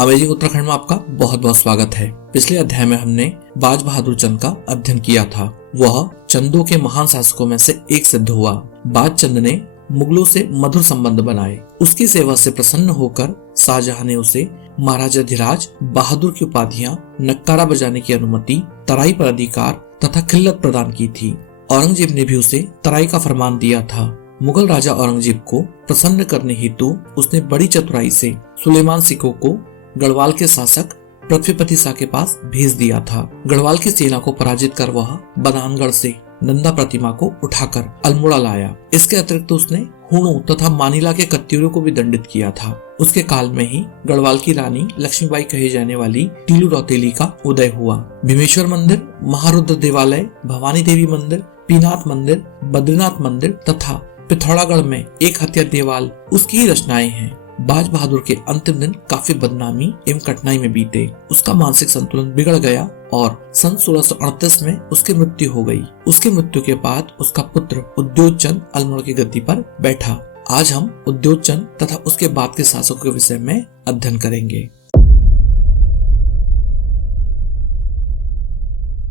Amazing Uttarakhand में आपका बहुत बहुत स्वागत है। पिछले अध्याय में हमने बाज बहादुर चंद का अध्ययन किया था। वह चंदों के महान शासकों में से एक सिद्ध हुआ। बाज चंद ने मुगलों से मधुर संबंध बनाए। उसकी सेवा से प्रसन्न होकर शाहजहां ने उसे महाराजा धीराज बहादुर की उपाधियां, नक्कारा बजाने की अनुमति, तराई पर अधिकार तथा खिल्लत प्रदान की थी। औरंगजेब ने भी उसे तराई का फरमान दिया था। मुगल राजा औरंगजेब को प्रसन्न करने हेतु उसने बड़ी चतुराई से सुलेमान सिखों को गढ़वाल के शासक पृथ्वीपति शाह के पास भेज दिया था। गढ़वाल की सेना को पराजित कर वह बदानगढ़ से नंदा प्रतिमा को उठाकर अल्मोड़ा लाया। इसके अतिरिक्त उसने हुणों तथा मानिला के कत्यूरों को भी दंडित किया था। उसके काल में ही गढ़वाल की रानी लक्ष्मीबाई कही जाने वाली टीलू रौतेली का उदय हुआ। भीमेश्वर मंदिर, महारुद्र देवालय, भवानी देवी मंदिर, पीनाथ मंदिर, बद्रीनाथ मंदिर तथा पिथौरागढ़ में एक हत्या देवाल उसकी ही रचनाएं हैं। बाज बहादुर के अंतिम दिन काफी बदनामी एवं कठिनाई में बीते। उसका मानसिक संतुलन बिगड़ गया और सन 1638 में उसकी मृत्यु हो गई। उसकी मृत्यु के बाद उसका पुत्र उद्योगचंद अल्मोड़ा की गद्दी पर बैठा। आज हम उद्योगचंद तथा उसके बाद के शासकों के विषय में अध्ययन करेंगे।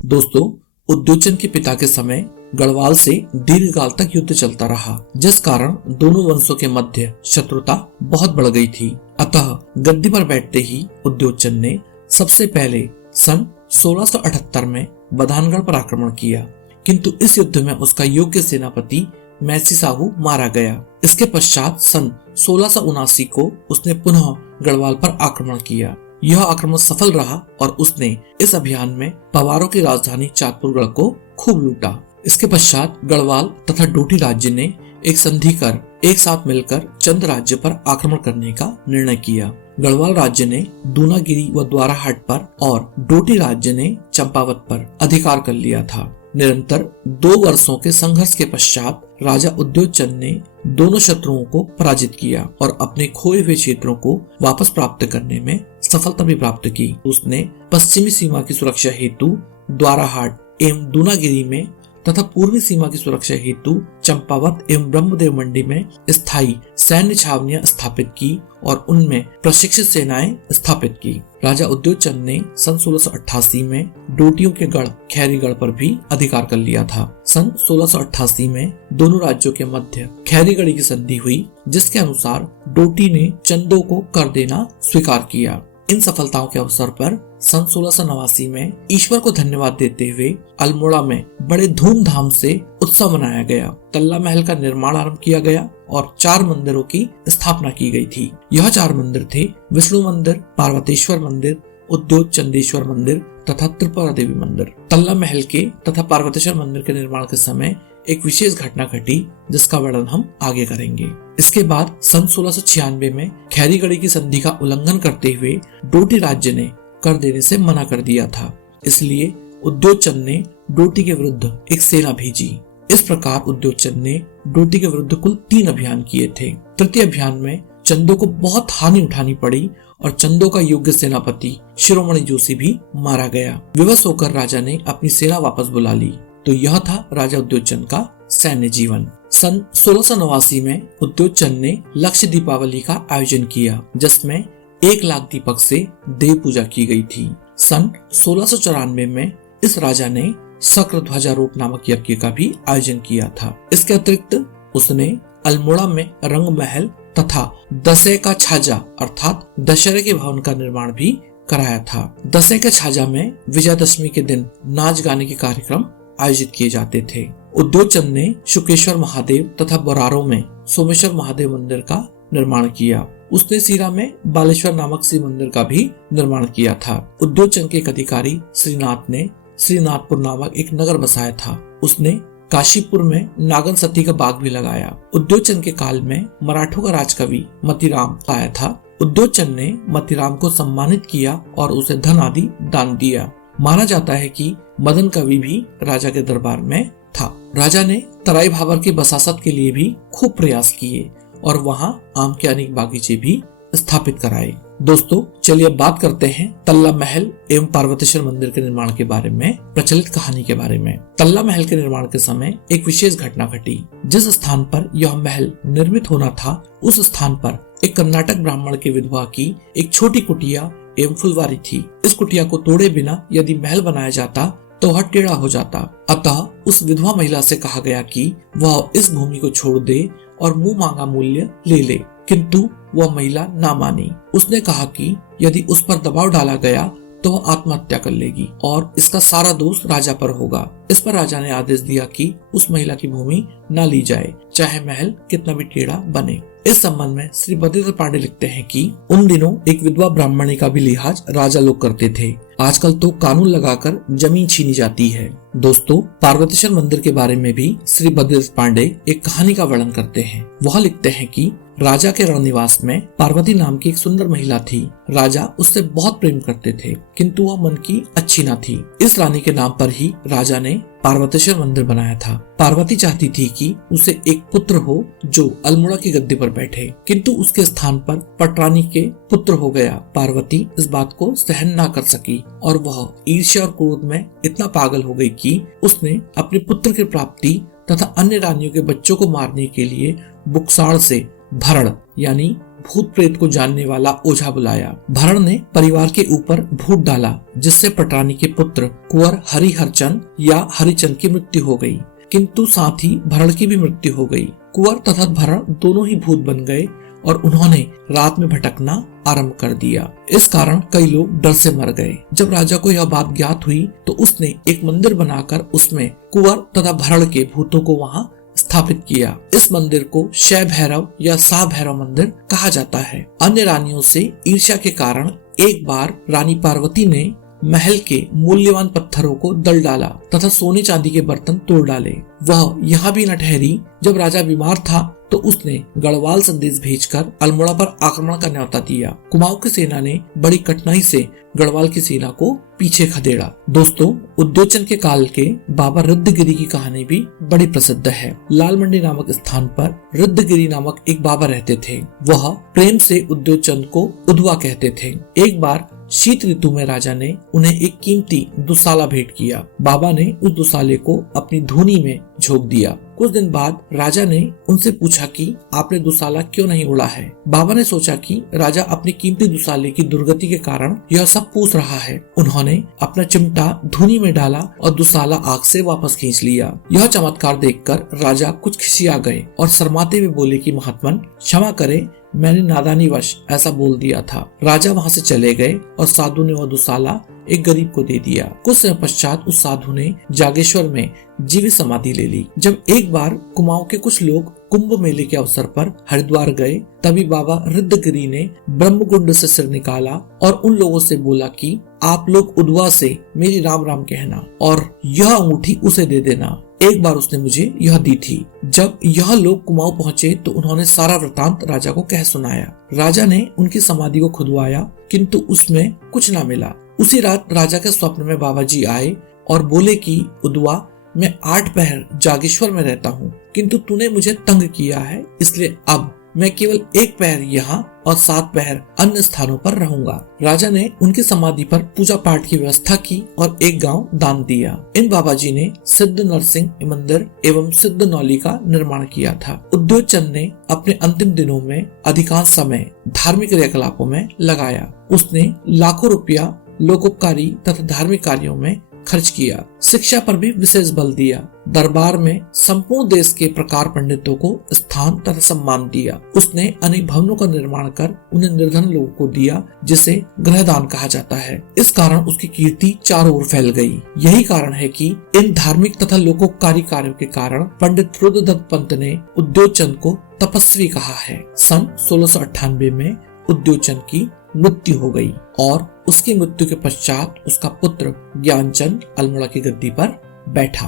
दोस्तों, उद्योगचंद के पिता के समय गढ़वाल से दीर्घकाल तक युद्ध चलता रहा, जिस कारण दोनों वंशों के मध्य शत्रुता बहुत बढ़ गई थी। अतः गद्दी पर बैठते ही उद्योगचंद ने सबसे पहले सन 1678 में बदानगढ़ पर आक्रमण किया, किंतु इस युद्ध में उसका योग्य सेनापति मैसी साहू मारा गया। इसके पश्चात सन 1679 को उसने पुनः गढ़वाल पर आक्रमण किया। यह आक्रमण सफल रहा और उसने इस अभियान में पवारों की राजधानी चाँदपुरगढ़ को खूब लूटा। इसके पश्चात गढ़वाल तथा डोटी राज्य ने एक संधि कर एक साथ मिलकर चंद राज्य पर आक्रमण करने का निर्णय किया। गढ़वाल राज्य ने दूनागिरी व द्वाराहाट पर और डोटी राज्य ने चंपावत पर अधिकार कर लिया था। निरंतर 2 वर्षों के संघर्ष के पश्चात राजा उद्योगचंद ने दोनों शत्रुओं को पराजित किया और अपने खोए हुए क्षेत्रों को वापस प्राप्त करने में सफलता भी प्राप्त की। उसने पश्चिमी सीमा की सुरक्षा हेतु द्वाराहाट एवं दूनागिरी में तथा पूर्वी सीमा की सुरक्षा हेतु चंपावत एवं ब्रह्मदेव मंडी में स्थायी सैन्य छावनियां स्थापित की और उनमें प्रशिक्षित सेनाएं स्थापित की। राजा उद्योगचंद ने सन 1688 में डोटियों के गढ़ खैरीगढ़ पर भी अधिकार कर लिया था। सन 1688 में दोनों राज्यों के मध्य खैरीगढ़ी की संधि हुई, जिसके अनुसार डोटी ने चंदों को कर देना स्वीकार किया। इन सफलताओं के अवसर पर सन 1689 में ईश्वर को धन्यवाद देते हुए अल्मोड़ा में बड़े धूमधाम से उत्सव मनाया गया। तल्ला महल का निर्माण आरंभ किया गया और 4 मंदिरों की स्थापना की गई थी। यह 4 मंदिर थे: विष्णु मंदिर, पार्वतेश्वर मंदिर, उद्योगचंदेश्वर मंदिर तथा त्रिपुरा देवी मंदिर। तल्ला महल के तथा पार्वतेश्वर मंदिर के निर्माण के समय एक विशेष घटना घटी, जिसका वर्णन हम आगे करेंगे। इसके बाद सन 1696 में खैरीगढ़ी की संधि का उल्लंघन करते हुए डोटी राज्य ने कर देने से मना कर दिया था। इसलिए उद्योगचंद ने डोटी के विरुद्ध एक सेना भेजी। इस प्रकार उद्योगचंद ने डोटी के विरुद्ध कुल 3 अभियान किए थे। तृतीय अभियान में चंदों को बहुत हानि उठानी पड़ी और चंदों का योग्य सेनापति शिरोमणि जोशी भी मारा गया। विवश होकर राजा ने अपनी सेना वापस बुला ली। तो यह था राजा उद्योगचंद का सैन्य जीवन। सन 1689 में उद्योगचंद ने लक्ष्य दीपावली का आयोजन किया, जिसमें 1 लाख दीपक से देव पूजा की गई थी। सन 1694 में इस राजा ने शक्र ध्वजारोप नामक यज्ञ का भी आयोजन किया था। इसके अतिरिक्त उसने अल्मोड़ा में रंग महल तथा दशहरे का छाजा अर्थात दशहरे के भवन का निर्माण भी कराया था। दशहरे के छाजा में विजयादशमी के दिन नाच गाने के कार्यक्रम आयोजित किए जाते थे। उद्योगचंद ने शुकेश्वर महादेव तथा बोरारो में सोमेश्वर महादेव मंदिर का निर्माण किया। उसने सीरा में बालेश्वर नामक शिव मंदिर का भी निर्माण किया था। उद्योगचंद के एक अधिकारी श्रीनाथ ने श्रीनाथपुर नामक एक नगर बसाया था। उसने काशीपुर में नागन सती का बाग भी लगाया। उद्योगचंद के काल में मराठों का राजकवि मतीराम आया था। उद्योगचंद ने मतीराम को सम्मानित किया और उसे धन आदि दान दिया। माना जाता है कि मदन कवि भी राजा के दरबार में था। राजा ने तराई भाबर की बसासत के लिए भी खूब प्रयास किए और वहां आम के अनेक बागीचे भी स्थापित कराए। दोस्तों चलिए अब बात करते हैं तल्ला महल एवं पार्वतीश्वर मंदिर के निर्माण के बारे में, प्रचलित कहानी के बारे में। तल्ला महल के निर्माण के समय एक विशेष घटना घटी। जिस स्थान पर यह महल निर्मित होना था, उस स्थान पर एक कर्नाटक ब्राह्मण के विधवा की एक छोटी कुटिया एवं फुलवारी थी। इस कुटिया को तोड़े बिना यदि महल बनाया जाता तो वह टेढ़ा हो जाता। अतः उस विधवा महिला से कहा गया कि वह इस भूमि को छोड़ दे और मुंह मांगा मूल्य ले ले, किंतु वह महिला ना मानी। उसने कहा कि यदि उस पर दबाव डाला गया तो वह आत्महत्या कर लेगी और इसका सारा दोष राजा पर होगा। इस पर राजा ने आदेश दिया कि उस महिला की भूमि न ली जाए, चाहे महल कितना भी टेढ़ा बने। इस संबंध में श्री बद्रीधर पांडे लिखते हैं कि उन दिनों एक विधवा ब्राह्मणी का भी लिहाज राजा लोग करते थे। आजकल तो कानून लगाकर जमीन छीनी जाती है। दोस्तों पार्वतीश्वर मंदिर के बारे में भी श्री बद्रीधर पांडे एक कहानी का वर्णन करते हैं। वह लिखते हैं कि राजा के रणनिवास में पार्वती नाम की एक सुंदर महिला थी। राजा उससे बहुत प्रेम करते थे, किंतु वह मन की अच्छी न थी। इस रानी के नाम पर ही राजा ने पार्वतीश्वर मंदिर बनाया था। पार्वती चाहती थी कि उसे एक पुत्र हो जो अल्मोड़ा की गद्दी पर बैठे, किंतु उसके स्थान पर पटरानी के पुत्र हो गया। पार्वती इस बात को सहन न कर सकी और वह ईर्ष्या और क्रोध में इतना पागल हो गई कि उसने अपने पुत्र की प्राप्ति तथा अन्य रानियों के बच्चों को मारने के लिए बुकसाड़ से भरण यानी भूत प्रेत को जानने वाला ओझा बुलाया। भरण ने परिवार के ऊपर भूत डाला, जिससे पटरानी के पुत्र कुंवर हरिहरचंद या हरिचंद की मृत्यु हो गई, किंतु साथ ही भरण की भी मृत्यु हो गई। कुंवर तथा भरण दोनों ही भूत बन गए और उन्होंने रात में भटकना आरंभ कर दिया। इस कारण कई लोग डर से मर गए। जब राजा को यह बात ज्ञात हुई तो उसने एक मंदिर बनाकर उसमें कुंवर तथा भरण के भूतों को वहां स्थापित किया। इस मंदिर को शय भैरव या सा भैरव मंदिर कहा जाता है। अन्य रानियों से ईर्ष्या के कारण एक बार रानी पार्वती ने महल के मूल्यवान पत्थरों को दल डाला तथा सोने चांदी के बर्तन तोड़ डाले। वह यहाँ भी न ठहरी। जब राजा बीमार था तो उसने गढ़वाल संदेश भेजकर अल्मोड़ा पर आक्रमण का न्योता दिया। कुमाऊं की सेना ने बड़ी कठिनाई से गढ़वाल की सेना को पीछे खदेड़ा। दोस्तों उद्योचन के काल के बाबा रुद्रगिरी की कहानी भी बड़ी प्रसिद्ध है। लाल मंडी नामक स्थान पर रुद्रगिरी नामक एक बाबा रहते थे। वह प्रेम से उद्योचन को उद्वा कहते थे। एक बार शीत ऋतु में राजा ने उन्हें एक कीमती दुसाला भेंट किया। बाबा ने उस दुसाले को अपनी धूनी में झोंक दिया। कुछ दिन बाद राजा ने उनसे पूछा कि आपने दुसाला क्यों नहीं उड़ा है। बाबा ने सोचा कि राजा अपने कीमती दुसाले की दुर्गति के कारण यह सब पूछ रहा है। उन्होंने अपना चिमटा धूनी में डाला और दुसाला आग से वापस खींच लिया। यह चमत्कार देखकर राजा कुछ खिसिया गए और शर्माते हुए बोले कि महात्मन क्षमा करे, मैंने नादानीवश ऐसा बोल दिया था। राजा वहाँ से चले गए और साधु ने वह दुसाला एक गरीब को दे दिया। कुछ समय पश्चात उस साधु ने जागेश्वर में जीवित समाधि ले ली। जब एक बार कुमाऊं के कुछ लोग कुंभ मेले के अवसर पर हरिद्वार गए, तभी बाबा रुद्रगिरी ने ब्रह्मकुंड से सिर निकाला और उन लोगों से बोला कि आप लोग उद्वा से मेरी राम राम कहना और यह अंगूठी उसे दे देना। एक बार उसने मुझे यह दी थी। जब यह लोग कुमाऊं पहुंचे तो उन्होंने सारा वृतांत राजा को कह सुनाया। राजा ने उनकी समाधि को खुदवाया, किंतु उसमें कुछ न मिला। उसी रात राजा के स्वप्न में बाबा जी आए और बोले कि उद्वा, मैं 8 पहर जागेश्वर में रहता हूँ, किंतु तूने मुझे तंग किया है, इसलिए अब मैं केवल 1 पहर यहाँ और 7 पहर अन्य स्थानों पर रहूंगा। राजा ने उनकी समाधि पर पूजा पाठ की व्यवस्था की और एक गांव दान दिया। इन बाबा जी ने सिद्ध नरसिंह मंदिर एवं सिद्ध नौली का निर्माण किया था। उद्योचन ने अपने अंतिम दिनों में अधिकांश समय धार्मिक क्रियाकलापों में लगाया। उसने लाखों रुपया लोकोपकारी तथा धार्मिक कार्यों में खर्च किया। शिक्षा पर भी विशेष बल दिया। दरबार में संपूर्ण देश के प्रकार पंडितों को स्थान तथा सम्मान दिया। उसने अनेक भवनों का निर्माण कर उन्हें निर्धन लोगों को दिया, जिसे गृहदान कहा जाता है। इस कारण उसकी कीर्ति चारों ओर फैल गई। यही कारण है कि इन धार्मिक तथा लोकोपकारी कार्यों के कारण पंडित रुद्रदत्त पंत ने उद्योचन को तपस्वी कहा है। सन 1698 में उद्योचन की मृत्यु हो गई और उसकी मृत्यु के पश्चात उसका पुत्र ज्ञानचंद अल्मोड़ा की गद्दी पर बैठा।